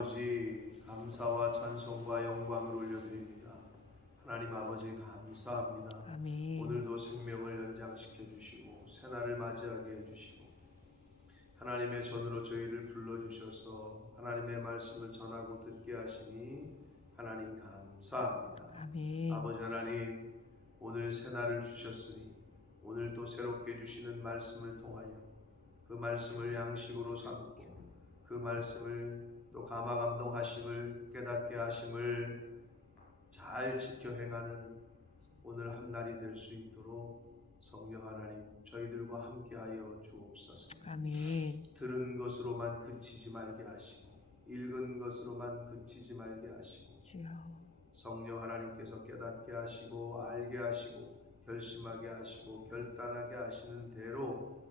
아버지 감사와 찬송과 영광을 올려드립니다. 하나님 아버지 감사합니다. 아멘. 오늘도 생명을 연장시켜 주시고 새날을 맞이하게 해주시고 하나님의 전으로 저희를 불러주셔서 하나님의 말씀을 전하고 듣게 하시니 하나님 감사합니다. 아멘. 아버지 하나님, 오늘 새날을 주셨으니 오늘 또 새롭게 주시는 말씀을 통하여 그 말씀을 양식으로 삼고 그 말씀을 또 감화감동하심을 깨닫게 하심을 잘 지켜 행하는 오늘 한 날이 될 수 있도록 성령 하나님 저희들과 함께하여 주옵소서. 아멘. 들은 것으로만 그치지 말게 하시고 읽은 것으로만 그치지 말게 하시고 주여. 성령 하나님께서 깨닫게 하시고 알게 하시고 결심하게 하시고 결단하게 하시는 대로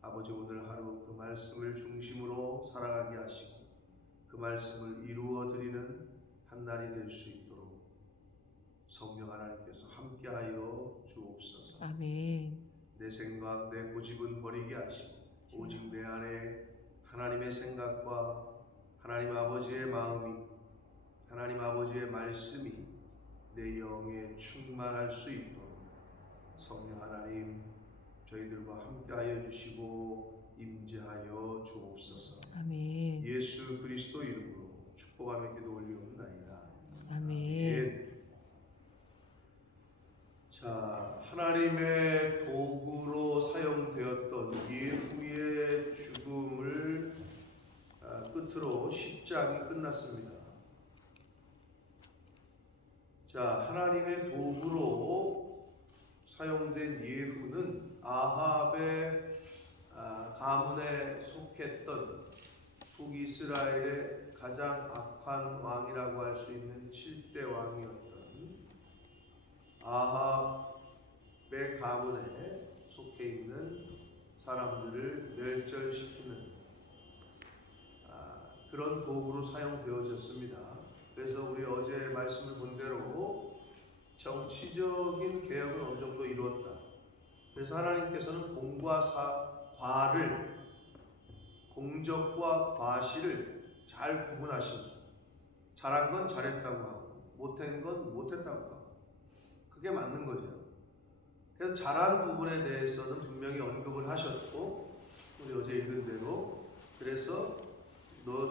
아버지 오늘 하루 그 말씀을 중심으로 살아가게 하시고 그 말씀을 이루어 드리는 한 날이 될 수 있도록 성령 하나님께서 함께하여 주옵소서. 아멘. 내 생각, 내 고집은 버리게 하시고 오직 내 안에 하나님의 생각과 하나님 아버지의 마음이 하나님 아버지의 말씀이 내 영에 충만할 수 있도록 성령 하나님 저희들과 함께하여 주시고 임재하여 주옵소서. 아멘. 예수 그리스도 이름으로 축복하며 기도 올리옵나이다. 아멘. 자, 하나님의 도구로 사용되었던 예후의 죽음을 끝으로 10장이 끝났습니다. 자, 하나님의 도구로 사용된 예후는 아합의 가문에 속했던 북이스라엘의 가장 악한 왕이라고 할 수 있는 7대 왕이었던 아합의 가문에 속해 있는 사람들을 멸절시키는 그런 도구로 사용되어졌습니다. 그래서 우리 어제 말씀을 본 대로 정치적인 개혁은 어느 정도 이루었다. 그래서 하나님께서는 공과 과를, 공적과 과실을 잘 구분하십니다. 잘한 건 잘했다고 하고 못한 건 못했다고 하고 그게 맞는 거죠. 그래서 잘한 부분에 대해서는 분명히 언급을 하셨고 우리 어제 읽은 대로 그래서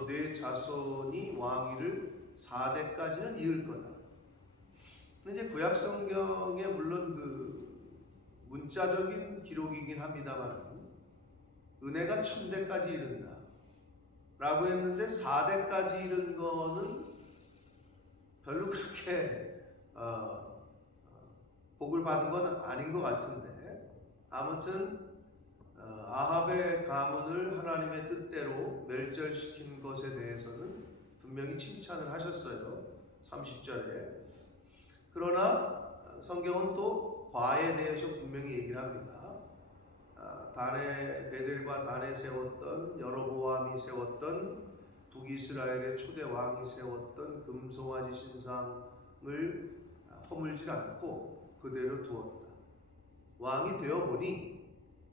내 자손이 왕위를 4대까지는 이을 거다. 근데 이제 구약 성경에 물론 그 문자적인 기록이긴 합니다만 은혜가 1000대까지 이른다 라고 했는데 4대까지 이른 거는 별로 그렇게 복을 받은 건 아닌 것 같은데 아무튼 아합의 가문을 하나님의 뜻대로 멸절시킨 것에 대해서는 분명히 칭찬을 하셨어요. 30절에. 그러나 성경은 또 과에 대해서 분명히 얘기를 합니다. 베델과 단에 세웠던 여로보암이 세웠던 북이스라엘의 초대 왕이 세웠던 금송아지 신상을 허물지 않고 그대로 두었다. 왕이 되어보니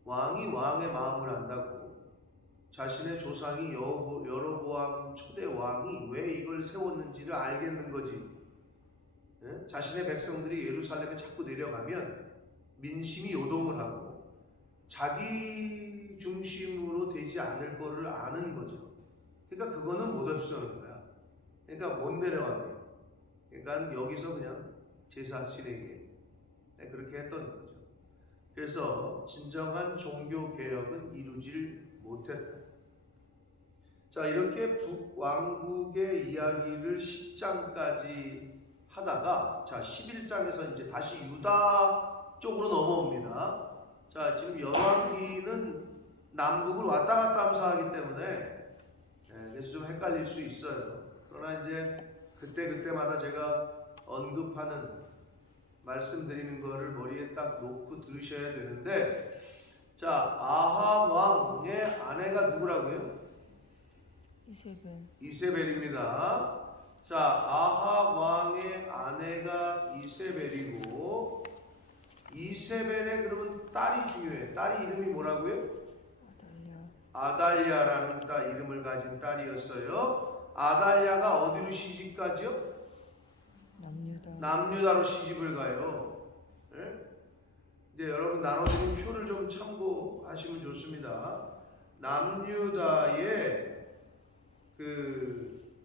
왕이 왕의 마음을 안다고 자신의 조상이 여로보암 초대 왕이 왜 이걸 세웠는지를 알겠는 거지. 예? 자신의 백성들이 예루살렘에 자꾸 내려가면 민심이 요동을 하고 자기 중심으로 되지 않을 거를 아는 거죠. 그러니까 그거는 못 없애는 거야. 그러니까 못 내려가게. 그러니까 여기서 그냥 제사 지내게 그렇게 했던 거죠. 그래서 진정한 종교 개혁은 이루질 못했다. 자, 이렇게 북왕국의 이야기를 10장까지 하다가 자 11장에서 이제 다시 유다 쪽으로 넘어옵니다. 자, 지금 열왕기는 남북을 왔다 갔다 하면서 하기 때문에 그래서 좀 헷갈릴 수 있어요. 그러나 이제 그때마다 제가 언급하는 말씀드리는 거를 머리에 딱 놓고 들으셔야 되는데 자, 아합 왕의 아내가 누구라고요? 이세벨입니다. 자, 아합 왕의 아내가 이세벨이고 이세벨의 그러면 딸이 중요해요. 딸이 이름이 뭐라고요? 아달랴라는 딸 이름을 가진 딸이었어요. 아달랴가 어디로 시집가죠? 남유다. 남유다로 시집을 가요. 예? 이제 여러분 나눠드린 표를 좀 참고하시면 좋습니다. 남유다의 그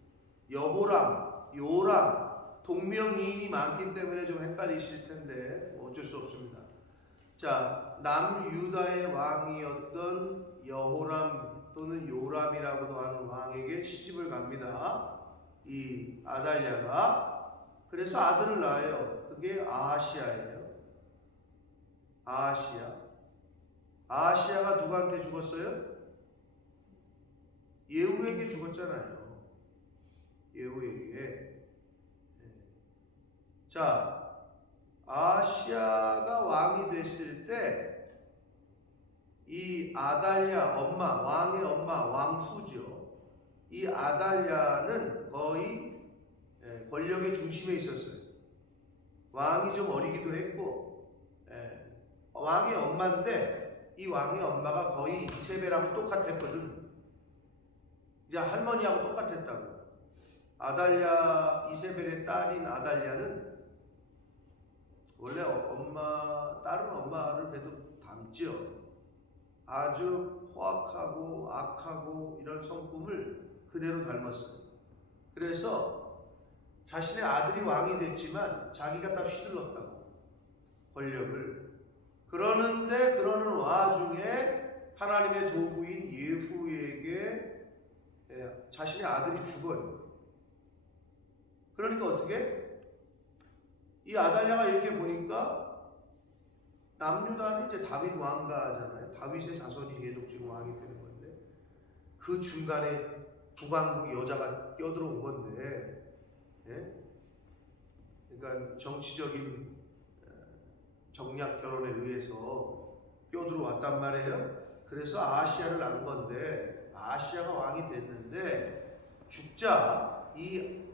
여호람, 요람 동명이인이 많기 때문에 좀 헷갈리실 텐데 뭐 어쩔 수 없습니다. 자, 남유다의 왕이었던 여호람 또는 요람이라고도 하는 왕에게 시집을 갑니다. 이 아달랴가. 그래서 아들을 낳아요. 그게 아하시아예요. 아하시아. 아하시아가 누구한테 죽었어요? 예후에게 죽었잖아요. 예후에게. 자, 아하시아가 왕이 됐을 때 이 아달랴 엄마, 왕의 엄마, 왕후죠. 이 아달랴는 거의 권력의 중심에 있었어요. 왕이 좀 어리기도 했고, 왕의 엄마인데 이 왕의 엄마가 거의 이세벨하고 똑같았거든. 이제 할머니하고 똑같았다고. 아달랴, 이세벨의 딸인 아달랴는 원래 다른 엄마를 봬도 닮죠. 아주 포악하고 악하고 이런 성품을 그대로 닮았어요. 그래서 자신의 아들이 왕이 됐지만 자기가 다 휘둘렀다고, 권력을. 그러는 와중에 하나님의 도구인 예후에게 자신의 아들이 죽어요. 그러니까 어떻게? 이 아달랴가 이렇게 보니까 남유다는 이제 다윗 왕가잖아요. 다윗의 자손이 계속 지금 왕이 되는 건데 그 중간에 북왕국 여자가 껴들어온 건데, 그러니까 정치적인 정략 결혼에 의해서 껴들어왔단 말이에요. 그래서 아하시아를 낳은 건데 아하시아가 왕이 됐는데 죽자 이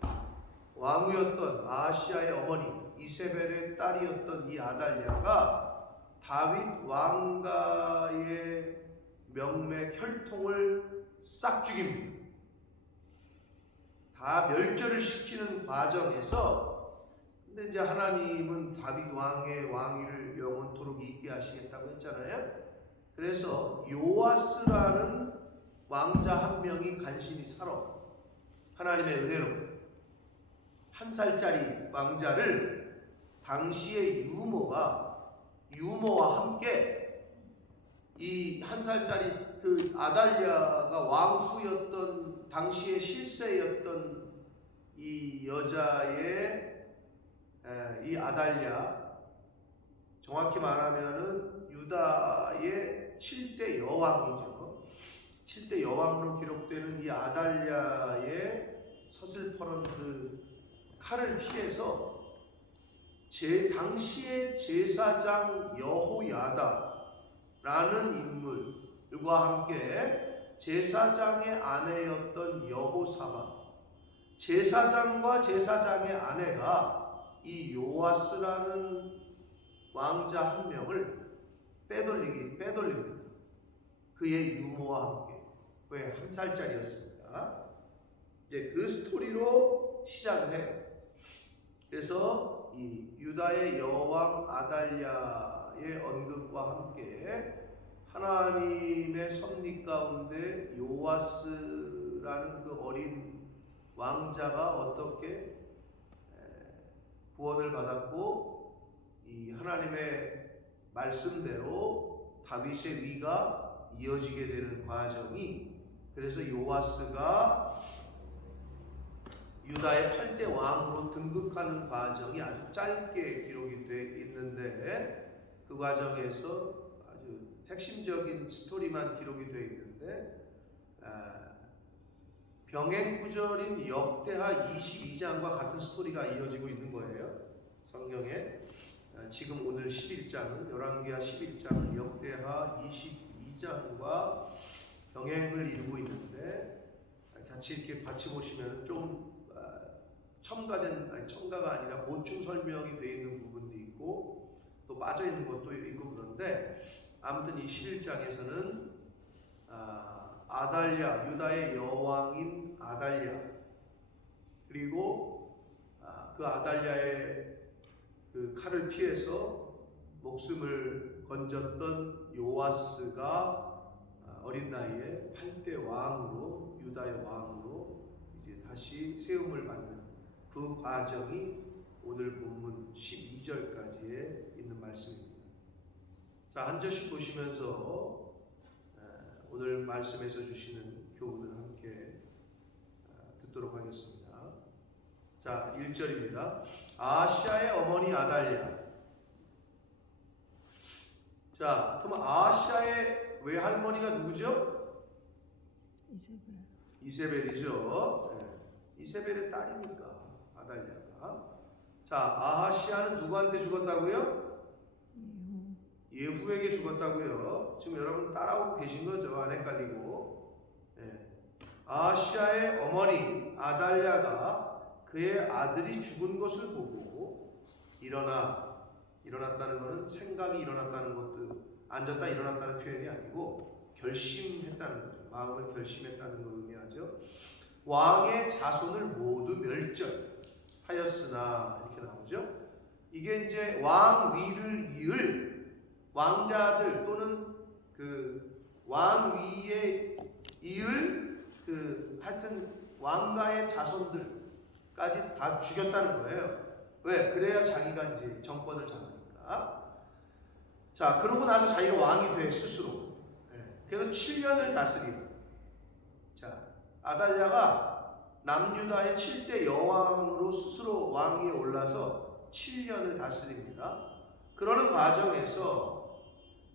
왕후였던 아하시아의 어머니 이세벨의 딸이었던 이 아달랴가 다윗 왕가의 명맥 혈통을 싹 죽입니다. 다 멸절을 시키는 과정에서, 근데 이제 하나님은 다윗 왕의 왕위를 영원토록 있게 하시겠다고 했잖아요. 그래서 요아스라는 왕자 한 명이 간신히 살아. 하나님의 은혜로 한 살짜리 왕자를 당시의 유모와 함께 이 한 살짜리 그 아달랴가 왕후였던 당시의 실세였던 이 여자의 이 아달랴, 정확히 말하면은 유다의 7대 여왕이죠. 7대 여왕으로 기록되는 이 아달랴의 서슬퍼런 그 칼을 피해서 당시의 제사장 여호야다라는 인물과 함께 제사장의 아내였던 여호사밧, 제사장과 제사장의 아내가 이 요아스라는 왕자 한 명을 빼돌립니다. 그의 유모와 함께. 왜? 한 살짜리였습니다. 이제 그 스토리로 시작을 해요. 그래서 이 유다의 여왕 아달랴의 언급과 함께 하나님의 섭리 가운데 요아스라는 그 어린 왕자가 어떻게 구원을 받았고 이 하나님의 말씀대로 다윗의 위가 이어지게 되는 과정이, 그래서 요아스가 유다의 8대 왕으로 등극하는 과정이 아주 짧게 기록이 되어 있는데 그 과정에서 아주 핵심적인 스토리만 기록이 되어 있는데 병행구절인 역대하 22장과 같은 스토리가 이어지고 있는 거예요. 성경에. 지금 오늘 11장은 열왕기하 11장은 역대하 22장과 병행을 이루고 있는데 같이 이렇게 같이 보시면 좀 첨가가 아니라 보충 설명이 되어 있는 부분도 있고 또 빠져 있는 것도 있고 그런데 아무튼 이 11장에서는 아달랴, 유다의 여왕인 아달랴, 그 아달랴의 그 칼을 피해서 목숨을 건졌던 요아스가 어린 나이에 8대 왕으로, 유다의 왕으로 이제 다시 세움을 받는 그 과정이 오늘 본문 12절까지에 있는 말씀입니다. 자, 한 절씩 보시면서 오늘 말씀에서 주시는 교훈을 함께 듣도록 하겠습니다. 자, 1절입니다. 아하시아의 어머니 아달랴. 자, 그럼 아하시아의 외할머니가 누구죠? 이세벨이죠. 네. 이세벨의 딸이니까 아달랴가. 자, 아하시아는 누구한테 죽었다고요? 예후에게 죽었다고요. 지금 여러분 따라오고 계신 거죠? 안 헷갈리고. 네. 아하시아의 어머니 아달랴가 그의 아들이 죽은 것을 보고 일어났다는 것은 생각이 일어났다는 것도, 앉았다 일어났다는 표현이 아니고 결심했다는 거죠. 마음을 결심했다는 걸 의미하죠. 왕의 자손을 모두 멸절하였으나, 이렇게 나오죠. 이게 이제 왕위를 이을 왕자들 또는 그 왕위에 이을 하여튼 왕가의 자손들까지 다 죽였다는 거예요. 왜? 그래야 자기가 이제 정권을 잡으니까. 자, 그러고 나서 자기가 왕이 돼 스스로. 그래서 7년을 다스려. 자, 아달랴가 남유다의 7대 여왕으로 스스로 왕위에 올라서 7년을 다스립니다. 그러는 과정에서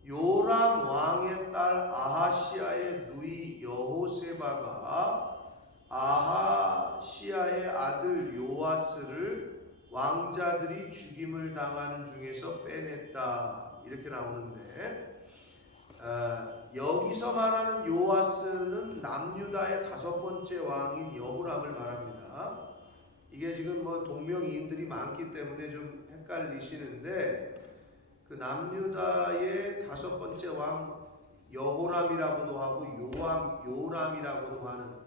요람 왕의 딸 아하시아의 누이 여호세바가 아하시아의 아들 요아스를 왕자들이 죽임을 당하는 중에서 빼냈다, 이렇게 나오는데, 여기서 말하는 요아스는 남유다의 5번째 왕인 여호람을 말합니다. 이게 지금 뭐 동명이인들이 많기 때문에 좀 헷갈리시는데, 그 남유다의 5번째 왕 여호람이라고도 하고 요람이라고도 하는,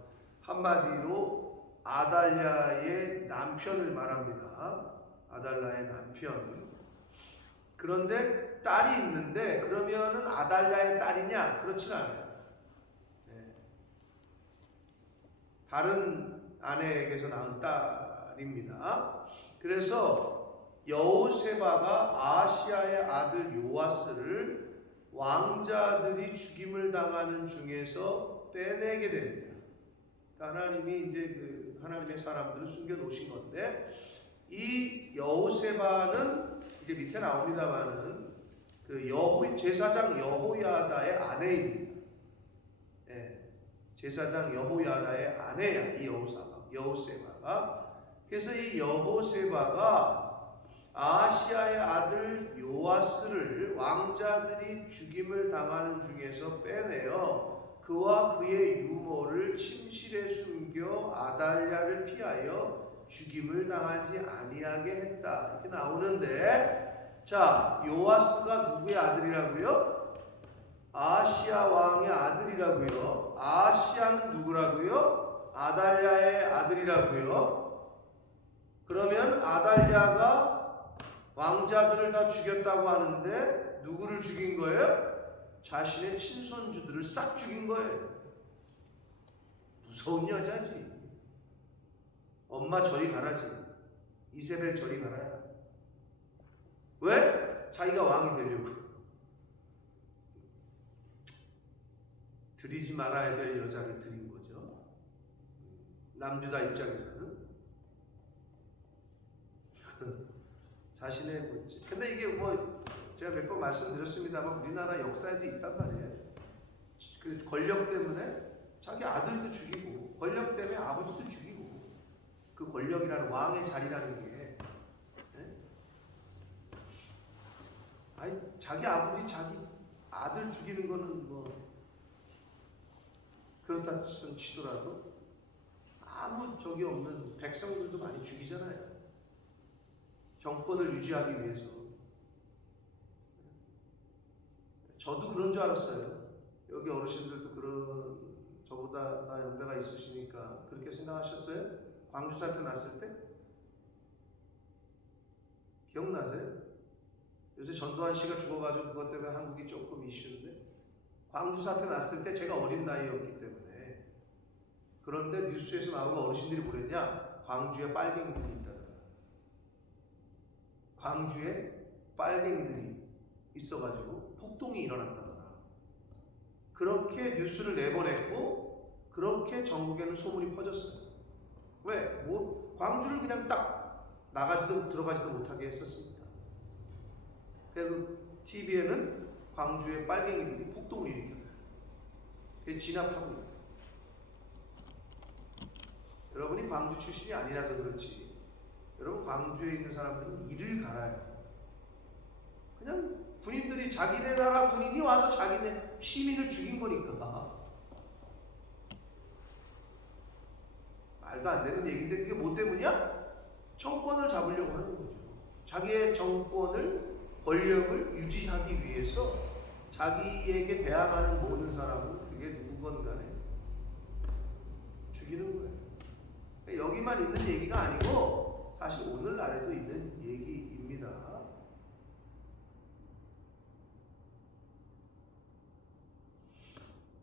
한마디로 아달랴의 남편을 말합니다. 아달랴의 남편. 그런데 딸이 있는데, 그러면은 아달랴의 딸이냐? 그렇진 않아요. 네. 다른 아내에게서 낳은 딸입니다. 그래서 여호세바가 아하시아의 아들 요아스를 왕자들이 죽임을 당하는 중에서 빼내게 됩니다. 하나님이 이제 하나님의 사람들을 숨겨 놓으신 건데, 이 여호세바는 이제 밑에 나옵니다만은 제사장 여호야다의 아내입니다. 예, 제사장 여호야다의 아내야, 이 여호세바가. 그래서 이 여호세바가 아하시아의 아들 요아스를 왕자들이 죽임을 당하는 중에서 빼내어 그와 그의 유모를 침실에 숨겨 아달랴를 피하여 죽임을 당하지 아니하게 했다, 이렇게 나오는데, 자, 요아스가 누구의 아들이라고요? 아하시아 왕의 아들이라고요. 아하시아는 누구라고요? 아달랴의 아들이라고요. 그러면 아달랴가 왕자들을 다 죽였다고 하는데 누구를 죽인 거예요? 자신의 친손주들을 싹 죽인 거예요. 무서운 여자지. 엄마 저리 가라지. 이세벨 저리 가라야. 왜? 자기가 왕이 되려고. 들이지 말아야 될 여자를 들인 거죠. 남유다 입장에서는. 자신의 문제. 근데 이게 뭐 제가 몇 번 말씀드렸습니다만 우리나라 역사에도 있단 말이에요. 그 권력 때문에 자기 아들도 죽이고, 권력 때문에 아버지도 죽이고, 그 권력이라는 왕의 자리라는 게, 아니 자기 아버지 자기 아들 죽이는 거는 뭐 그렇다 치더라도 아무 적이 없는 백성들도 많이 죽이잖아요. 정권을 유지하기 위해서. 저도 그런 줄 알았어요. 여기 어르신들도 저보다 다 연배가 있으시니까 그렇게 생각하셨어요? 광주 사태 났을 때? 기억나세요? 요새 전두환 씨가 죽어가지고 그것 때문에 한국이 조금 이슈인데, 광주 사태 났을 때 제가 어린 나이였기 때문에. 그런데 뉴스에서 나오고 어르신들이 뭐랬냐? 광주에 빨갱이들이 있다더라. 광주에 빨갱이들이 있어가지고 폭동이 일어났다더라. 그렇게 뉴스를 내보냈고 그렇게 전국에는 소문이 퍼졌어요. 왜? 뭐 광주를 그냥 딱 나가지도 들어가지도 못하게 했었습니다. 그래서 TV에는 광주의 빨갱이들이 폭동을 일으켰어요. 그게 진압하고 있어요. 여러분이 광주 출신이 아니라서 그렇지, 여러분 광주에 있는 사람들은 이를 갈아요. 그냥 군인들이, 자기네 나라 군인이 와서 자기네 시민을 죽인 거니까. 말도 안 되는 얘기인데 그게 뭐 때문이야? 정권을 잡으려고 하는 거죠. 자기의 정권을, 권력을 유지하기 위해서 자기에게 대항하는 모든 사람은 그게 누구건 간에 죽이는 거예요. 그러니까 여기만 있는 얘기가 아니고 사실 오늘날에도 있는 얘기입니다.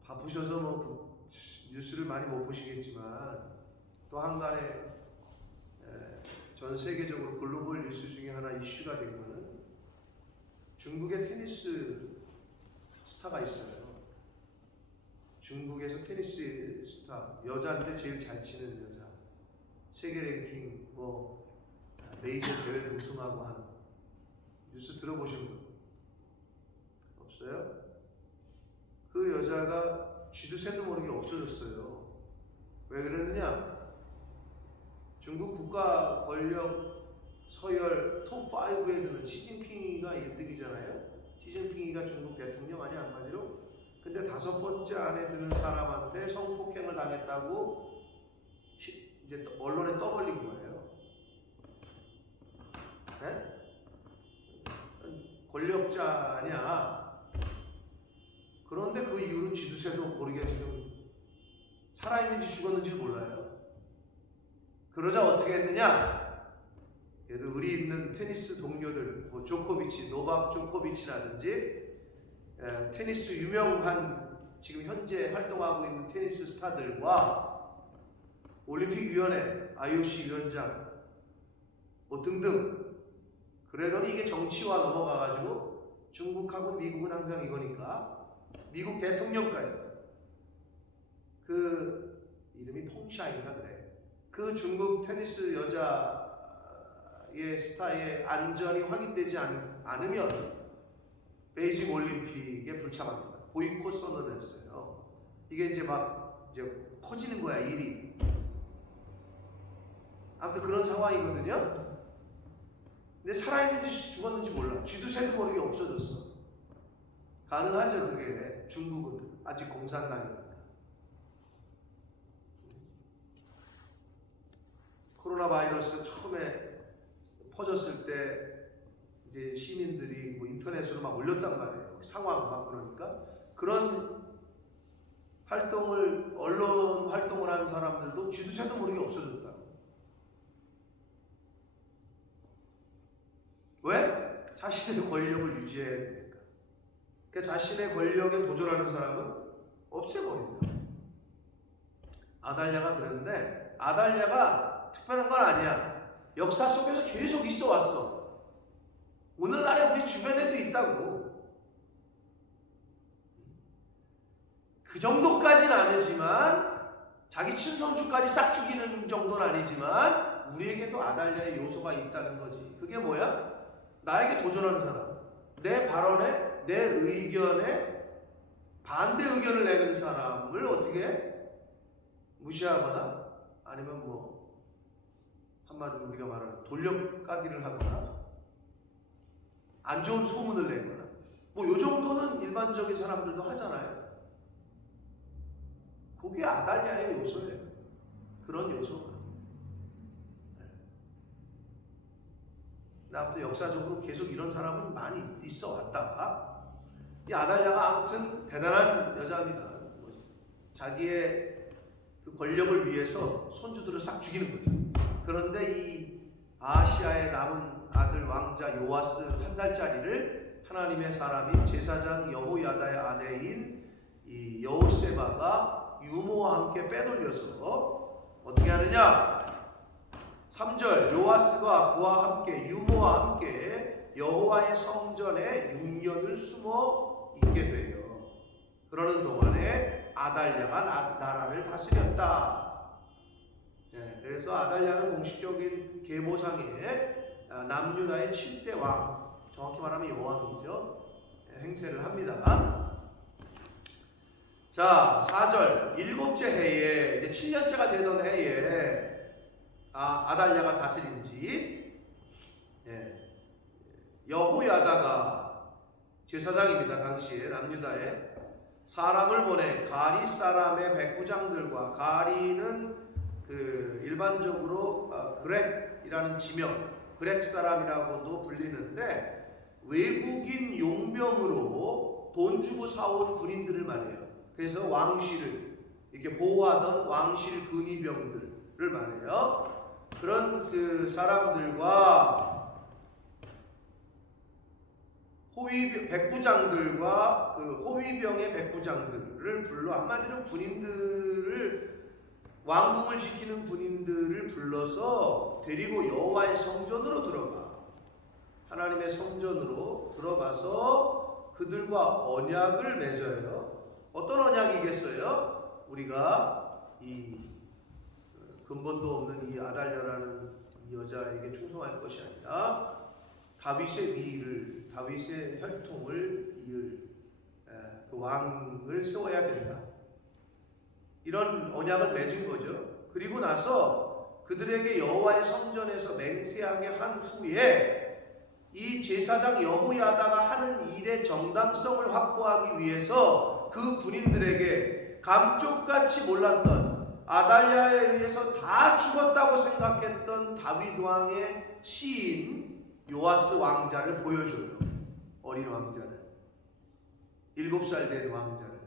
바쁘셔서 뭐 뉴스를 많이 못 보시겠지만 또 한간에 전 세계적으로 글로벌 뉴스 중에 하나 이슈가 된 거는 중국의 테니스 스타가 있어요. 중국에서 테니스 스타, 여자인데 제일 잘 치는 여자, 세계 랭킹 뭐 메이저 대회 우승하고 하는, 뉴스 들어보신 분 없어요? 그 여자가 쥐도 새도 모르게 없어졌어요. 왜 그러느냐? 중국 국가 권력 서열 톱5에 드는 시진핑이가 1등이잖아요. 시진핑이가 중국 대통령 아니야, 한마디로. 근데 5번째 안에 드는 사람한테 성폭행을 당했다고 이제 언론에 떠벌린 거예요. 네? 권력자 아니야. 그런데 그 이후로 쥐두새도 모르게 지금 살아있는지 죽었는지 몰라요. 그러자 어떻게 했느냐? 그래도 의리 있는 테니스 동료들, 뭐 조코비치, 노박 조코비치라든지 테니스 유명한 지금 현재 활동하고 있는 테니스 스타들과 올림픽위원회, IOC 위원장 뭐 등등, 그러더니 이게 정치화 넘어가가지고 중국하고 미국은 항상 이거니까 미국 대통령까지, 그 이름이 펑샤인가 그래. 그 중국 테니스 여자의 스타의 안전이 확인되지 않으면 베이징 올림픽에 불참합니다. 보이콧 선언을 했어요. 이게 이제 막 이제 커지는 거야, 일이. 아무튼 그런 상황이거든요. 근데 살아있는지 죽었는지 몰라. 쥐도 새도 모르게 없어졌어. 가능하죠, 그게. 중국은 아직 공산당이니까. 코로나 바이러스 처음에 퍼졌을 때 이제 시민들이 뭐 인터넷으로 막 올렸단 말이에요. 상황 막. 그러니까 그런 활동을, 언론 활동을 하는 사람들도 쥐도 새도 모르게 없어졌다고. 왜? 자신의 권력을 유지해야 되니까. 그러니까 자신의 권력에 도전하는 사람은 없애버린다. 아달랴가 그랬는데, 아달랴가 특별한 건 아니야. 역사 속에서 계속 있어 왔어. 오늘날에 우리 주변에도 있다고. 그 정도까지는 아니지만, 자기 친손주까지 싹 죽이는 정도는 아니지만 우리에게도 아달랴의 요소가 있다는 거지. 그게 뭐야? 나에게 도전하는 사람, 내 발언에, 내 의견에 반대 의견을 내는 사람을 어떻게 무시하거나, 아니면 뭐 한마디로 우리가 말하는 돌려까기를 하거나 안 좋은 소문을 내거나, 뭐 요 정도는 일반적인 사람들도 하잖아요. 그게 아달랴의 요소예요. 그런 요소가. 아무튼 역사적으로 계속 이런 사람은 많이 있어 왔다. 이 아달랴가 아무튼 대단한 여자입니다. 자기의 그 권력을 위해서 손주들을 싹 죽이는 거죠. 그런데 이 아시아의 남은 아들 왕자 요아스 1살짜리를 하나님의 사람인 제사장 여호야다의 아내인 이 여호세바가 유모와 함께 빼돌려서 어떻게 하느냐? 3절 요아스가 그와 함께 유모와 함께 여호와의 성전에 6년을 숨어 있게 돼요. 그러는 동안에 아달랴가 나라를 다스렸다. 네, 그래서 아달랴는 공식적인 계보상에 남유다의 7대 왕, 정확히 말하면 여왕이죠. 행세를 합니다. 자, 4절 7째 해에 이제 7년째가 되던 해에 아달랴가 다스린 지 여호야다가 제사장입니다. 당시에 남유다에 사람을 보내 가리 사람의 백부장들과 가리는 그 일반적으로 그렉이라는 지명, 그렉 사람이라고도 불리는데 외국인 용병으로 돈 주고 사온 군인들을 말해요. 그래서 왕실을 이렇게 보호하던 왕실 근위병들을 말해요. 그런 그 사람들과 백부장들과 그 호위병의 백부장들을 불러 한마디로 군인들을 왕궁을 지키는 군인들을 불러서 데리고 여호와의 성전으로 들어가. 하나님의 성전으로 들어가서 그들과 언약을 맺어요. 어떤 언약이겠어요? 우리가 이 근본도 없는 이 아달랴라는 이 여자에게 충성할 것이 아니라 다윗의 위를, 다윗의 혈통을 이을 그 왕을 세워야 된다. 이런 언약을 맺은 거죠. 그리고 나서 그들에게 여호와의 성전에서 맹세하게 한 후에 이 제사장 여호야다가 하는 일의 정당성을 확보하기 위해서 그 군인들에게 감쪽같이 몰랐던 아달랴에 의해서 다 죽었다고 생각했던 다윗 왕의 시인 요아스 왕자를 보여줘요. 어린 왕자를. 7살 된 왕자를.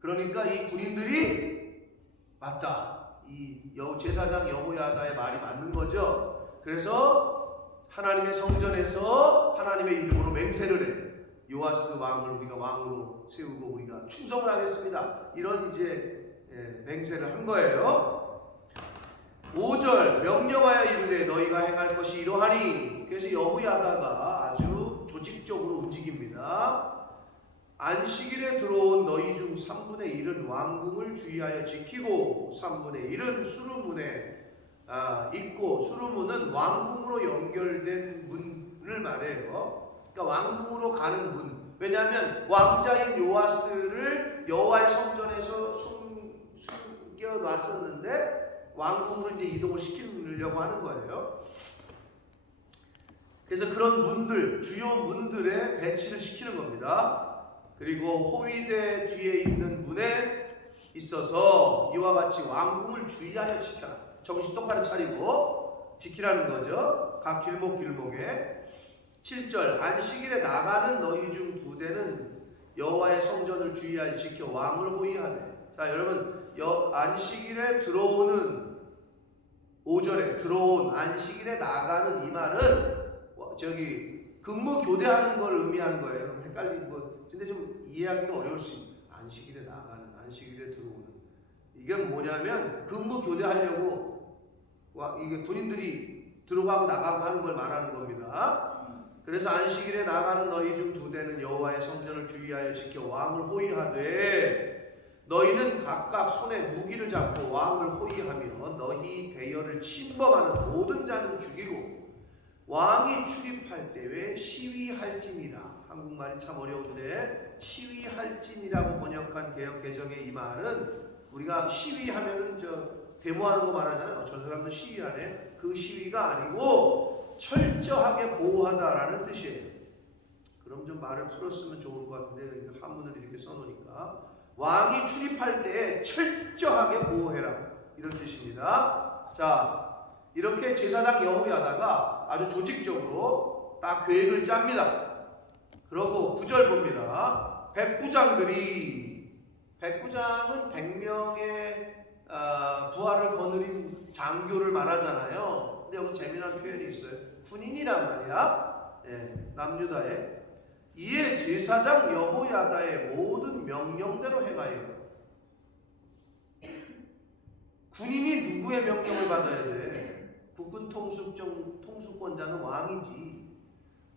그러니까 이 군인들이 맞다. 이 제사장 여호야다의 말이 맞는 거죠. 그래서 하나님의 성전에서 하나님의 이름으로 맹세를 해. 요아스 왕을 우리가 왕으로 세우고 우리가 충성을 하겠습니다. 이런 이제 맹세를 한 거예요. 5절 명령하여 이르되 너희가 행할 것이 이러하니. 그래서 여호야다가 아주 조직적으로 움직입니다. 안식일에 들어온 너희 중 3분의 1은 왕궁을 주의하여 지키고 3분의 1은 수르문에 있고, 수르문은 왕궁으로 연결된 문을 말해요. 그러니까 왕궁으로 가는 문. 왜냐하면 왕자인 요아스를 여호와의 성전에서 숨겨놨었는데 왕궁으로 이제 이동을 시키려고 하는 거예요. 그래서 그런 문들, 주요 문들에 배치를 시키는 겁니다. 그리고 호위대 뒤에 있는 문에 있어서 이와 같이 왕궁을 주의하여 지켜라. 정신 똑바로 차리고 지키라는 거죠. 각 길목길목에. 7절 안식일에 나가는 너희 중 2대는 여호와의 성전을 주의하여 지켜 왕을 호위하되. 자, 여러분 안식일에 들어오는 5절에 들어온 안식일에 나가는 이 말은 저기 근무 교대하는 걸 의미하는 거예요. 헷갈리는 거. 근데 좀 이해하기가 어려울 수 있어요. 안식일에 나가는, 안식일에 들어오는. 이게 뭐냐면 근무 교대하려고 이게 군인들이 들어가고 나가고 하는 걸 말하는 겁니다. 그래서 안식일에 나가는 너희 중 2대는 여호와의 성전을 주의하여 지켜 왕을 호위하되 너희는 각각 손에 무기를 잡고 왕을 호위하며 너희 대열을 침범하는 모든 자는 죽이고 왕이 출입할 때에 시위할지니라. 한국말이 참 어려운데 시위할지니라고 번역한 개역 개정의 이 말은 우리가 시위하면은 데모하는 거 말하잖아요. 저 사람들 시위하네. 그 시위가 아니고 철저하게 보호하다라는 뜻이에요. 그럼 좀 말을 풀었으면 좋을 것 같은데 한문을 이렇게 써놓으니까 왕이 출입할 때에 철저하게 보호해라 이런 뜻입니다. 자, 이렇게 제사장 여호야다가 아주 조직적으로 딱 계획을 짭니다. 그러고 9절 봅니다. 백부장은 100명의 부하를 거느린 장교를 말하잖아요. 근데 여기 재미난 표현이 있어요. 군인이란 말이야. 예, 남유다에. 이에 제사장 여호야다의 모든 명령대로 행하여. 군인이 누구의 명령을 받아야 돼? 국군 통수권자는 왕이지.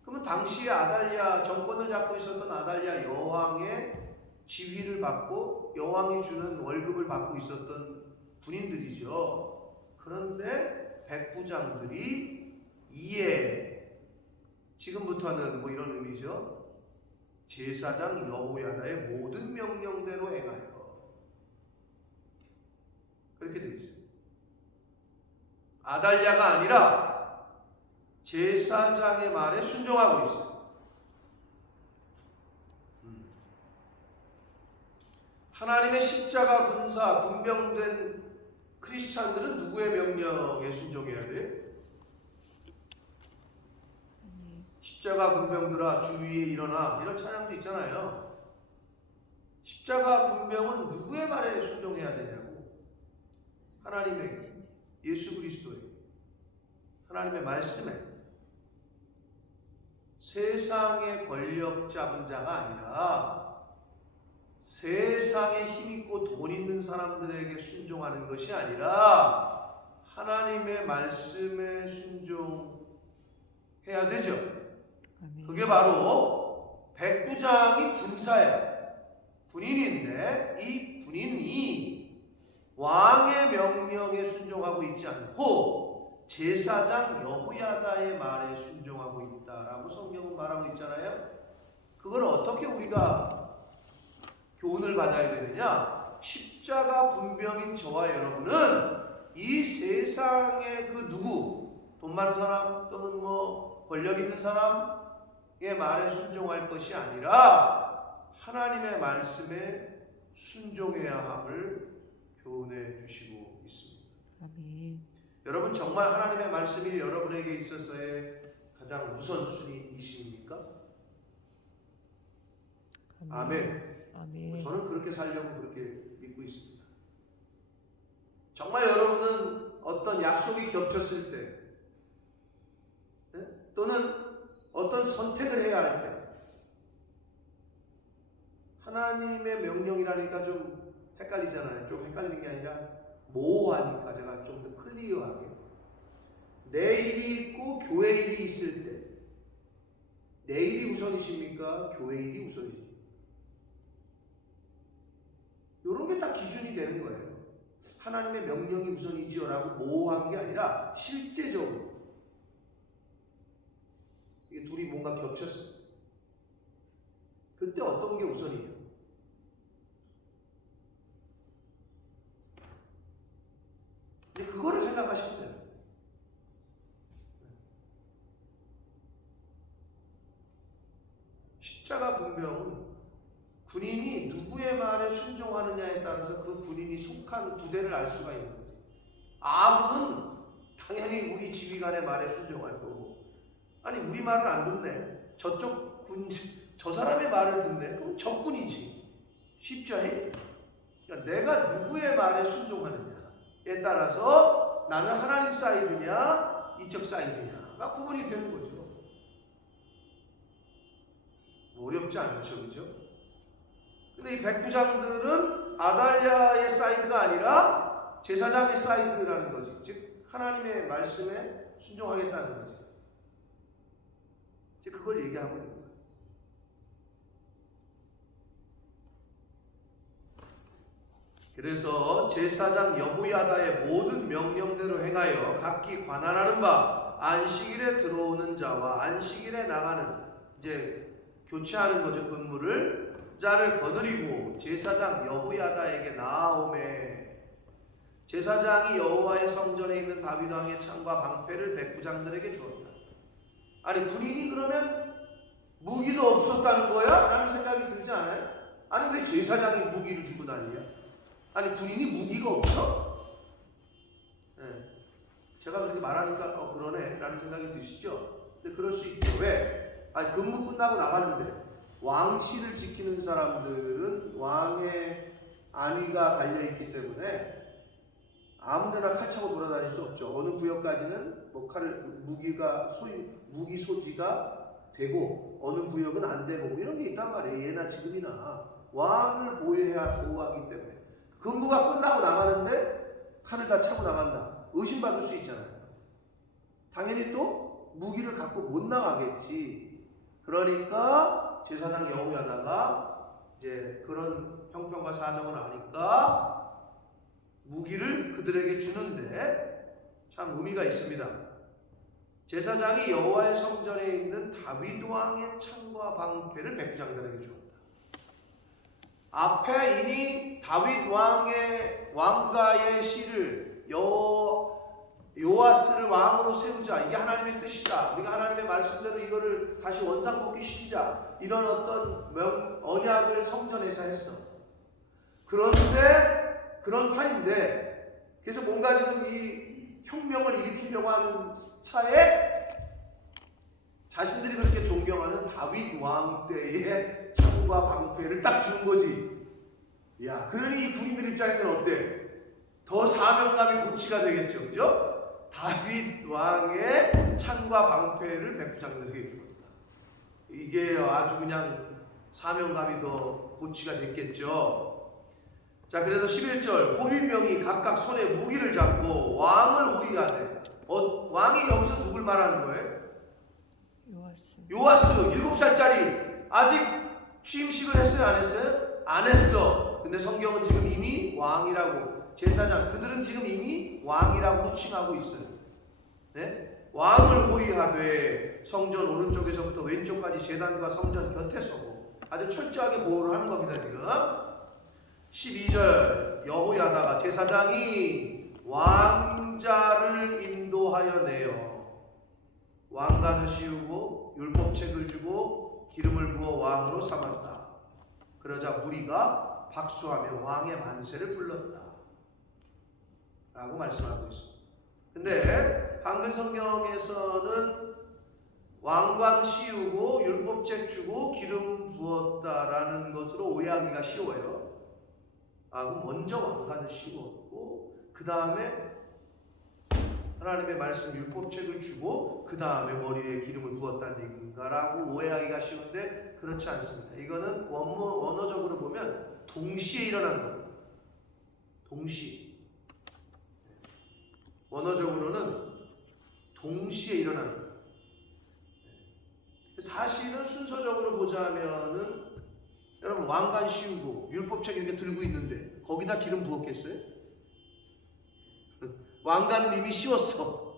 그러면 당시에 아달랴 정권을 잡고 있었던 아달랴 여왕의 지휘를 받고 여왕이 주는 월급을 받고 있었던 군인들이죠. 그런데 백부장들이 이에 지금부터는 뭐 이런 의미죠. 제사장 여호야다의 모든 명령대로 행하여. 그렇게 되어 있어요. 아달랴가 아니라 제사장의 말에 순종하고 있어요. 하나님의 십자가 군사, 군병된 크리스찬들은 누구의 명령에 순종해야 돼? 십자가 군병들아 주 위에 일어나, 이런 찬양도 있잖아요. 십자가 군병은 누구의 말에 순종해야 되냐고? 하나님에게, 예수 그리스도에게, 하나님의 말씀에. 세상의 권력 잡은 자가 아니라 세상에 힘있고 돈 있는 사람들에게 순종하는 것이 아니라 하나님의 말씀에 순종해야 되죠. 그게 바로 백부장이 군사야. 군인인데 이 군인이 왕의 명령에 순종하고 있지 않고 제사장 여호야다의 말에 순종하고 있다라고 성경은 말하고 있잖아요. 그걸 어떻게 우리가 교훈을 받아야 되느냐? 십자가 군병인 저와 여러분은 이 세상의 그 누구, 돈 많은 사람 또는 뭐 권력 있는 사람의 말에 순종할 것이 아니라 하나님의 말씀에 순종해야 함을 교훈해 주시고 있습니다. 아멘. 여러분 정말 하나님의 말씀이 여러분에게 있어서의 가장 우선순위이십니까? 아멘. 아멘. 저는 그렇게 살려고 그렇게 믿고 있습니다. 정말 여러분은 어떤 약속이 겹쳤을 때, 네? 또는 어떤 선택을 해야 할 때, 하나님의 명령이라니까 좀 헷갈리잖아요. 좀 헷갈리는 게 아니라 모호하니까 제가 좀 더 클리어하게. 내 일이 있고 교회 일이 있을 때, 내 일이 우선이십니까? 교회 일이 우선이십니까? 이런 게 딱 기준이 되는 거예요. 하나님의 명령이 우선이지요라고 모호한 게 아니라 실제적으로 이게 둘이 뭔가 겹쳤어요. 그때 어떤 게 우선이냐? 근데 그거를 생각하시면 돼요. 십자가 군병은 군인이 누구의 말에 순종하느냐에 따라서 그 군인이 속한 부대를 알 수가 있는 거죠. 아군은 당연히 우리 지휘관의 말에 순종할 거고, 아니 우리 말을 안 듣네, 저쪽 군, 저 사람의 말을 듣네, 그럼 적군이지. 쉽죠? 그러니까 내가 누구의 말에 순종하느냐에 따라서 나는 하나님 사이드냐 이쪽 사이드냐가 구분이 되는 거죠. 어렵지 않죠, 그죠? 근데 이 백부장들은 아달랴의 사이드가 아니라 제사장의 사이드라는 거지. 즉 하나님의 말씀에 순종하겠다는 거지. 즉 그걸 얘기하고 있는 거예요. 그래서 제사장 여호야다의 모든 명령대로 행하여 각기 관할하는 바 안식일에 들어오는 자와 안식일에 나가는, 이제 교체하는 거죠. 근무를 자를 거느리고 제사장 여호야다에게 나아오매. 제사장이 여호와의 성전에 있는 다윗 왕의 창과 방패를 백부장들에게 주었다. 아니 군인이 그러면 무기도 없었다는 거야? 라는 생각이 들지 않아요? 아니 왜 제사장이 무기를 주고 다니냐? 아니 군인이 무기가 없어? 네. 제가 그렇게 말하니까 그러네 라는 생각이 드시죠? 근데 그럴 수 있죠. 왜? 아니 근무 끝나고 나가는데 왕실을 지키는 사람들은 왕의 안위가 달려있기 때문에 아무데나 칼 차고 돌아다닐 수 없죠. 어느 구역까지는 뭐 칼을 무기 소지가 되고 어느 구역은 안 되고 뭐 이런 게 있단 말이에요. 예나 지금이나 왕을 보호하기 때문에 근무가 끝나고 나가는데 칼을 다 차고 나간다. 의심받을 수 있잖아요. 당연히 또 무기를 갖고 못 나가겠지. 그러니까 제사장 여호야다가 이제 그런 형편과 사정을 아니까 무기를 그들에게 주는데 참 의미가 있습니다. 제사장이 여호와의 성전에 있는 다윗 왕의 창과 방패를 백부장들에게 주었다. 앞에 이미 다윗 왕가의 씨를 요아스를 왕으로 세우자. 이게 하나님의 뜻이다. 우리가 하나님의 말씀대로 이거를 다시 원상복귀 시키자. 이런 어떤 언약을 성전에서 했어. 그런데 그런 판인데 그래서 뭔가 지금 이 혁명을 일으키려고 하는 차에 자신들이 그렇게 존경하는 다윗 왕 때의 창과 방패를 딱 주는 거지. 야, 그러니 이 군인들 입장에서는 어때? 더 사명감이 고취가 되겠죠, 그죠? 다윗 왕의 창과 방패를 백부장들에게 줬다. 이게 아주 그냥 사명감이 더 고취가 됐겠죠. 자, 그래서 11절 호위병이 각각 손에 무기를 잡고 왕을 호위하되 왕이 여기서 누굴 말하는 거예요? 요아스 7살짜리 아직 취임식을 했어요? 안 했어요? 안 했어. 근데 성경은 지금 이미 왕이라고 제사장 그들은 지금 이미 왕이라고 호칭하고 있어요. 네? 왕을 호위하되 성전 오른쪽에서부터 왼쪽까지 제단과 성전 곁에 서고 아주 철저하게 보호를 하는 겁니다. 지금 12절 여호야다가 제사장이 왕자를 인도하여 내어 왕관을 씌우고 율법책을 주고 기름을 부어 왕으로 삼았다. 그러자 무리가 박수하며 왕의 만세를 불렀다 라고 말씀하고 있습니다. 근데 한글 성경에서는 왕관 씌우고 율법책 주고 기름 부었다라는 것으로 오해하기가 쉬워요. 그럼 먼저 왕관을 씌웠고 그 다음에 하나님의 말씀 율법책을 주고 그 다음에 머리에 기름을 부었다는 얘기인가라고 오해하기가 쉬운데 그렇지 않습니다. 이거는 원어적으로 보면 동시에 일어난 겁니다. 동시에. 원어적으로는 동시에 일어난 겁니다. 사실은 순서적으로 보자면은 여러분 왕관 씌우고 율법책 이렇게 들고 있는데 거기다 기름 부었겠어요? 왕관은 이미 씌웠어.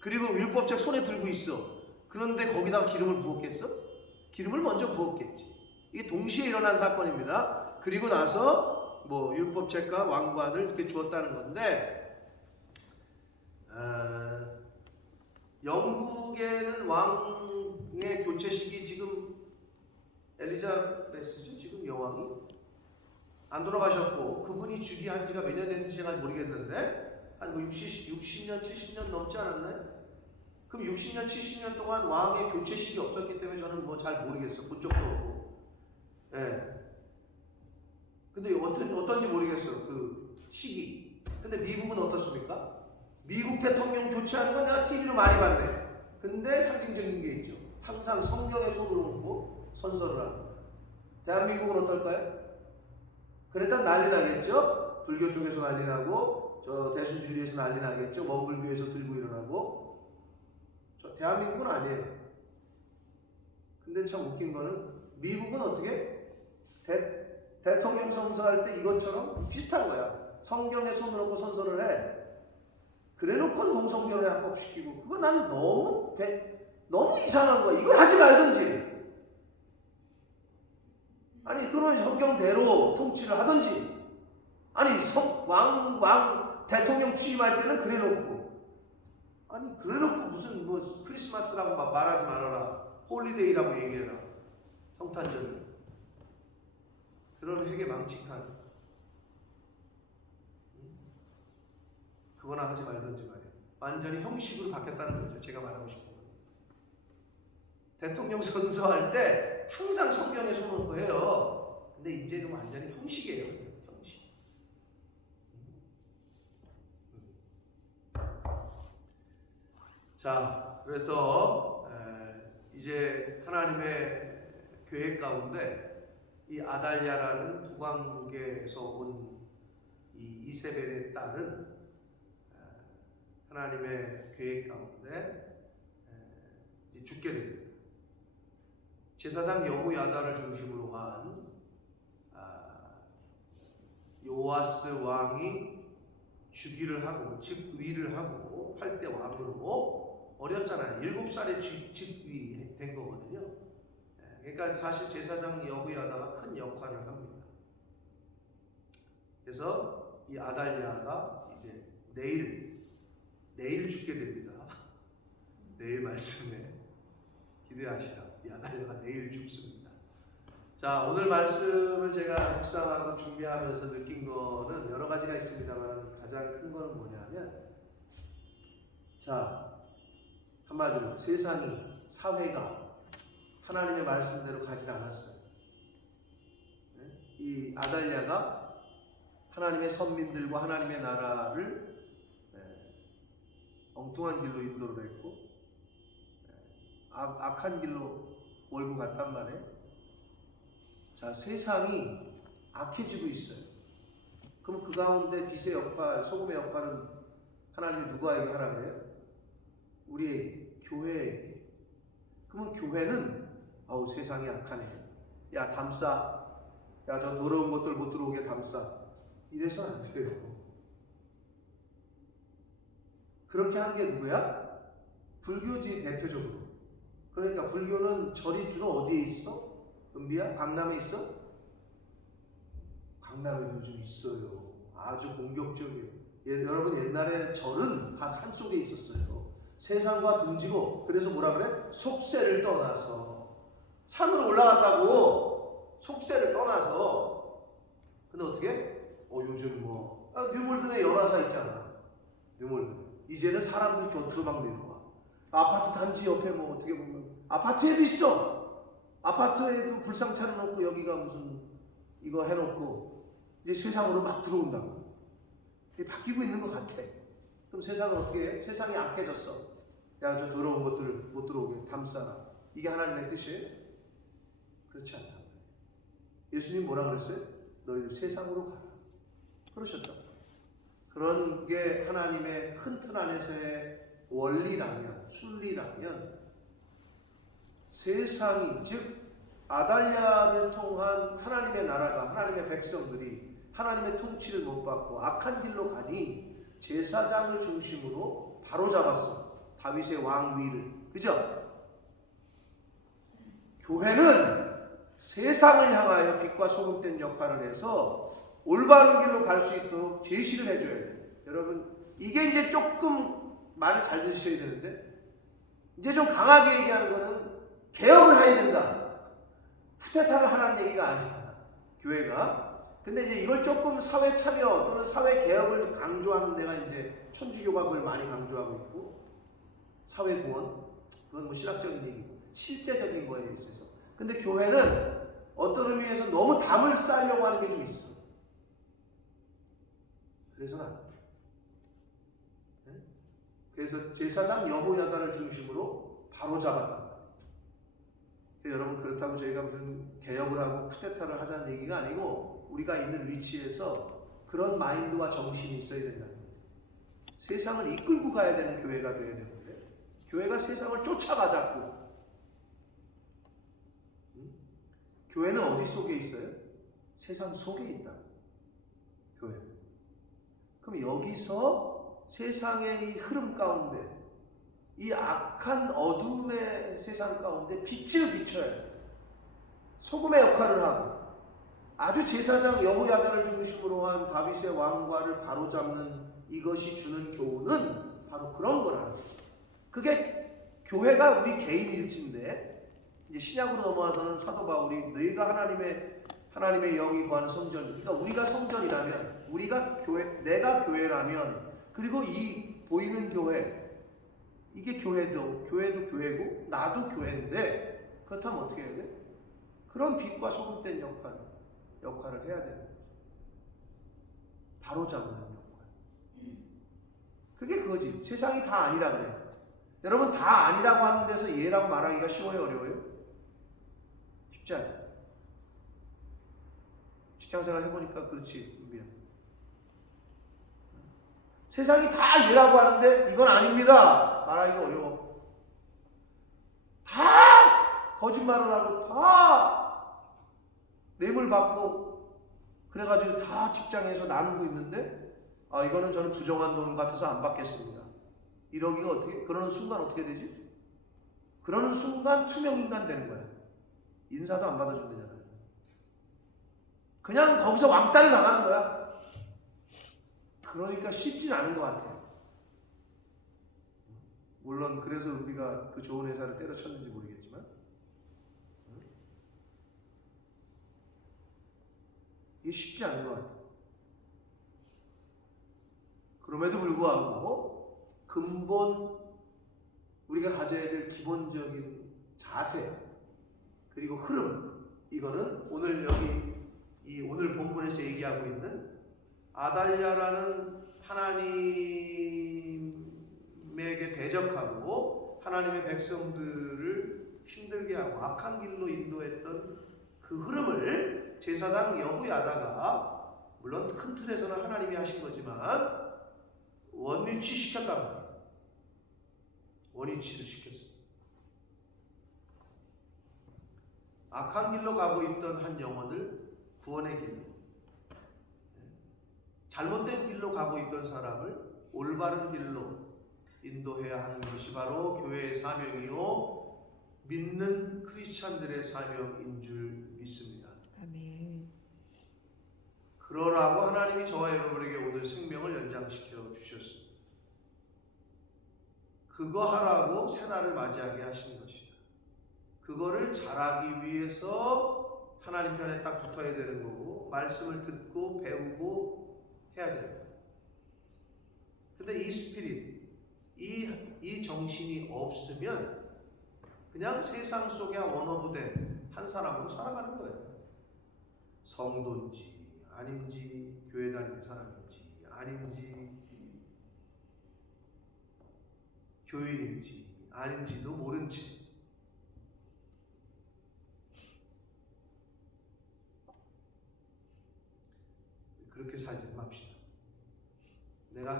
그리고 율법책 손에 들고 있어. 그런데 거기다가 기름을 부었겠어? 기름을 먼저 부었겠지. 이게 동시에 일어난 사건입니다. 그리고 나서 뭐 율법책과 왕관을 이렇게 주었다는 건데 영국에는 왕의 교체식이 지금 엘리자베스죠? 지금 여왕이 안 돌아가셨고 그분이 즉위한 지가 몇 년 됐는지 제가 모르겠는데 한 60년, 70년 넘지 않았나요? 그럼 60년, 70년 동안 왕의 교체식이 없었기 때문에 저는 뭐 잘 모르겠어요. 본 적도 없고. 예. 근데 어떤지 모르겠어요. 그 시기. 근데 미국은 어떻습니까? 미국 대통령 교체하는 건 내가 TV로 많이 봤네. 근데 상징적인 게 있죠. 항상 성경에 손을 얹고 선서를 하는 거예요. 대한민국은 어떨까요? 그랬다 난리 나겠죠? 불교 쪽에서 난리 나고 저 대순진리에서 난리 나겠죠. 원불교에서 들고 일어나고. 저 대한민국은 아니에요. 근데 참 웃긴 거는 미국은 어떻게 대통령 선서할 때 이것처럼 비슷한 거야. 성경에 손을 얹고 선서를 해. 그래놓고 동성결혼에 합법시키고 그거 난 너무 이상한 거야. 이걸 하지 말든지. 아니 그런 성경대로 통치를 하든지. 아니 왕 대통령 취임할 때는 그래놓고 아니 그래놓고 무슨 뭐 크리스마스라고 막 말하지 말아라. 홀리데이라고 얘기해라. 성탄절. 그런 회계 망측한 그거나 하지 말든지 말이에요. 완전히 형식으로 바뀌었다는 거죠. 제가 말하고 싶은 건. 대통령 선서할 때 항상 성경에 손 얹고 해요. 근데 이제는 완전히 형식이에요. 형식. 자, 그래서 이제 하나님의 계획 가운데 이 아달랴라는 북왕국에서 온 이 이세벨의 딸은 하나님의 계획 가운데 이제 죽게 됩니다. 제사장 여호야다를 중심으로 한 요아스 왕이 즉위를 하고 즉위를 하고 8대 왕으로 어렸잖아요. 7살에 즉위된 거거든요. 그러니까 사실 제사장 여호야다가 큰 역할을 합니다. 그래서 이 아달랴가 이제 내일 죽게 됩니다. 내일 말씀에 기대하시라. 이 아달랴가 내일 죽습니다. 자, 오늘 말씀을 제가 묵상하고 준비하면서 느낀 거는 여러 가지가 있습니다만 가장 큰 거는 뭐냐면, 자, 한마디로 세상이, 사회가 하나님의 말씀대로 가지 않았어요. 이 아달랴가 하나님의 선민들과 하나님의 나라를 엉뚱한 길로 인도를 했고 악한 길로 몰고 갔단 말이에요. 자, 세상이 악해지고 있어요. 그럼 그 가운데 빛의 역할, 소금의 역할은 하나님이 누구에게 하라 그래요? 우리에게, 교회에게. 그러면 교회는 세상이 악하네. 야, 담싸. 야, 저 더러운 것들 못 들어오게 담싸. 이래서는 안 돼요. 그렇게 하는 게 누구야? 불교지 대표적으로. 그러니까 불교는 절이 주로 어디에 있어? 은비야? 강남에 있어? 강남에도 요즘 있어요. 아주 공격적이에요. 여러분 옛날에 절은 다 산속에 있었어요. 세상과 등지고. 그래서 뭐라 그래? 속세를 떠나서. 산으로 올라갔다고. 속세를 떠나서. 근데 어떻게? 요즘 뉴몰든에 연화사 있잖아. 뉴몰든. 이제는 사람들 곁으로 막 내려와. 아파트 단지 옆에 어떻게 보면 아파트에도 있어. 아파트에도 불상 차려놓고 여기가 무슨 이거 해놓고 이제 세상으로 막 들어온다고. 바뀌고 있는 것 같아. 그럼 세상은 어떻게 해? 세상이 악해졌어. 야, 저 더러운 것들 못 들어오게 담싸라. 이게 하나님의 뜻이에요? 그렇지 않다. 예수님 뭐라 그랬어요? 너희들 세상으로 가라. 그러셨다. 그런 게 하나님의 큰 틀 안에서의 원리라면, 순리라면 세상이, 즉 아달랴를 통한 하나님의 나라가, 하나님의 백성들이 하나님의 통치를 못 받고 악한 길로 가니 제사장을 중심으로 바로잡았어. 다윗의 왕위를. 그죠? 교회는 세상을 향하여 빛과 소금된 역할을 해서 올바른 길로 갈 수 있도록 제시를 해줘야 돼요. 여러분, 이게 이제 조금 말을 잘 들으셔야 되는데, 이제 좀 강하게 얘기하는 거는 개혁을 해야 된다. 쿠데타를 하라는 얘기가 아니야, 교회가. 근데 이제 이걸 조금 사회 참여 또는 사회 개혁을 강조하는 데가 이제 천주교가 그걸 많이 강조하고 있고, 사회 구원, 그건 신학적인 얘기고, 실제적인 거에 있어서. 근데 교회는 어떤 의미에서 너무 담을 쌓으려고 하는 게 좀 있어. 그래서는 안 돼. 그래서 제사장 여호야다를 중심으로 바로 잡았단 말이에요. 여러분, 그렇다고 저희가 무슨 개혁을 하고 쿠데타를 하자는 얘기가 아니고 우리가 있는 위치에서 그런 마인드와 정신이 있어야 된다는 거예요. 세상을 이끌고 가야 되는 교회가 되어야 되는데 교회가 세상을 쫓아가자고. 교회는 어디 속에 있어요? 세상 속에 있다. 교회. 그럼 여기서 세상의 이 흐름 가운데, 이 악한 어둠의 세상 가운데 빛을 비춰야 돼. 소금의 역할을 하고 아주 제사장 여호야다를 중심으로 한 다윗의 왕과를 바로잡는 이것이 주는 교훈은 바로 그런 거라는 거예요. 그게 교회가 우리 개인 일치인데, 이제 신약으로 넘어와서는 사도 바울이 너희가 하나님의 영이 거하는 성전, 그러니까 우리가 성전이라면, 우리가 교회, 내가 교회라면, 그리고 이 보이는 교회, 이게 교회도 교회고 나도 교회인데, 그렇다면 어떻게 해야 돼? 그런 빛과 소금된 역할을 해야 돼요. 바로잡는 역할. 그게 그거지. 세상이 다 아니라 그래. 여러분 다 아니라고 하는 데서 예라고 말하기가 쉬워요, 어려워요? 쉽지 않아요. 직장생활 해보니까 그렇지. 세상이 다 예라고 하는데 이건 아닙니다 말하기가 어려워. 다 거짓말을 하고 다 뇌물 받고 그래가지고 다 직장에서 나누고 있는데 이거는 저는 부정한 돈 같아서 안 받겠습니다. 이러기가 어떻게? 그러는 순간 어떻게 되지? 그러는 순간 투명인간 되는 거야. 인사도 안 받아준대잖아요. 그냥 거기서 왕따를 나가는 거야. 그러니까 쉽진 않은 것 같아요. 물론 그래서 우리가 그 좋은 회사를 때려쳤는지 모르겠지만 이게 쉽지 않은 것 같아요. 그럼에도 불구하고 근본 우리가 가져야 될 기본적인 자세 그리고 흐름 이거는 오늘 이 오늘 본문에서 얘기하고 있는 아달랴라는 하나님에게 대적하고 하나님의 백성들을 힘들게 하고 악한 길로 인도했던 그 흐름을 제사장 여호야다가 물론 큰 틀에서는 하나님이 하신 거지만 원위치 시켰단 말이에요. 원위치를 시켰어요. 악한 길로 가고 있던 한 영혼을 구원의 길로, 잘못된 길로 가고 있던 사람을 올바른 길로 인도해야 하는 것이 바로 교회의 사명이요 믿는 크리스찬들의 사명인 줄 믿습니다. 아멘. 그러라고 하나님이 저와 여러분에게 오늘 생명을 연장시켜 주셨습니다. 그거 하라고 새날을 맞이하게 하신 것이다. 그거를 잘하기 위해서 하나님 편에 딱 붙어야 되는 거고 말씀을 듣고 배우고 해야 되는 거예요. 근데 이 스피릿, 이 정신이 없으면 그냥 세상 속에 원어브된 한 사람으로 살아가는 거예요. 성도인지 아닌지 교회 다니는 사람인지 아닌지 교인인지 아닌지도 모른 채 그렇게 살지 맙시다. 내가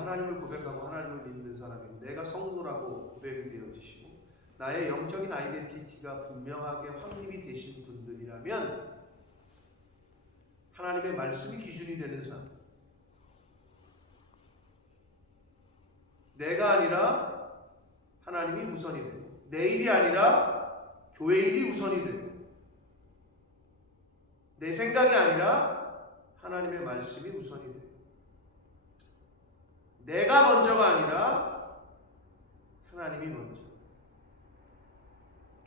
하나님을 고백하고 하나님을 믿는 사람이 내가 성도라고 고백이 되어지시고 나의 영적인 아이덴티티가 분명하게 확립이 되신 분들이라면 하나님의 말씀이 기준이 되는 사람, 내가 아니라 하나님이 우선이 되고 내 일이 아니라 교회 일이 우선이 되고 내 생각이 아니라 하나님의 말씀이 우선이 돼요. 내가 먼저가 아니라 하나님이 먼저,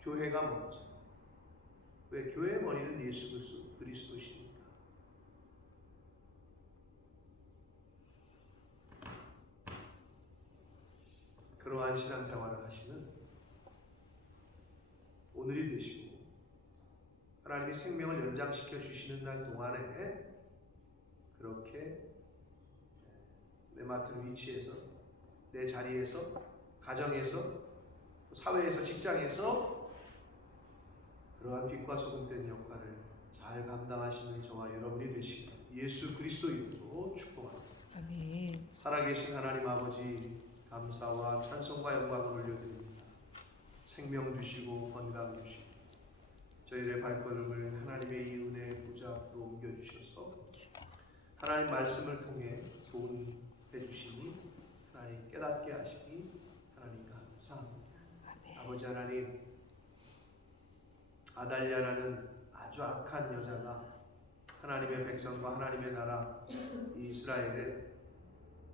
교회가 먼저. 왜? 교회의 머리는 예수 그리스도시니까. 그러한 신앙생활을 하시는 오늘이 되시고 하나님이 생명을 연장시켜 주시는 날 동안에 그렇게 내 맡은 위치에서, 내 자리에서, 가정에서, 사회에서, 직장에서 그러한 빛과 소금된 역할을 잘 감당하시는 저와 여러분이 되시길 예수 그리스도 이름으로 축복합니다. 아멘. 살아계신 하나님 아버지 감사와 찬송과 영광을 올려드립니다. 생명 주시고 건강 주시고 저희의 발걸음을 하나님의 이 은혜의 보좌 앞으로 옮겨주셔서 하나님 말씀을 통해 교훈해 주시니 하나님 깨닫게 하시니 하나님 감사합니다. 아멘. 아버지 하나님, 아달랴라는 아주 악한 여자가 하나님의 백성과 하나님의 나라 이스라엘에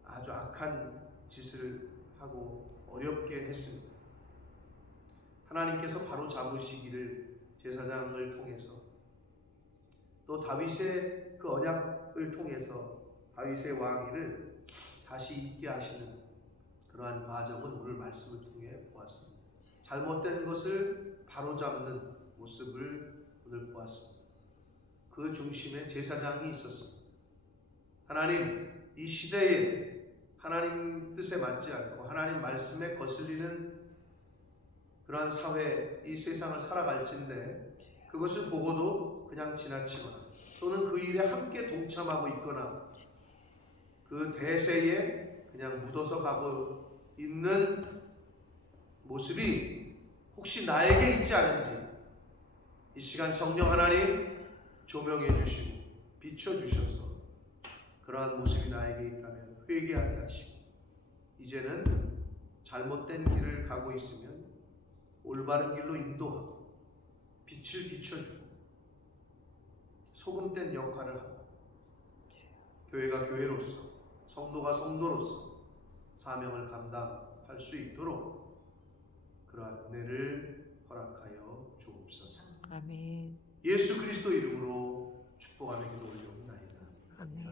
아주 악한 짓을 하고 어렵게 했습니다. 하나님께서 바로 잡으시기를 제사장을 통해서 또 다윗의 그 언약을 통해서 다윗의 왕위를 다시 잇게 하시는 그러한 과정은 오늘 말씀을 통해 보았습니다. 잘못된 것을 바로잡는 모습을 오늘 보았습니다. 그 중심에 제사장이 있었습니다. 하나님, 이 시대에 하나님 뜻에 맞지 않고 하나님 말씀에 거슬리는 그러한 사회, 이 세상을 살아갈진데 그것을 보고도 그냥 지나치거나 또는 그 일에 함께 동참하고 있거나 그 대세에 그냥 묻어서 가고 있는 모습이 혹시 나에게 있지 않은지 이 시간 성령 하나님 조명해 주시고 비춰 주셔서 그러한 모습이 나에게 있다면 회개하게 하시고 이제는 잘못된 길을 가고 있으면 올바른 길로 인도하고 빛을 비춰주고 소금된 역할을 하고 교회가 교회로서 성도가 성도로서 사명을 감당할 수 있도록 그러한 은혜를 허락하여 주옵소서. 아멘. 예수 그리스도 이름으로 축복하며 기도 올리옵나이다. 아멘.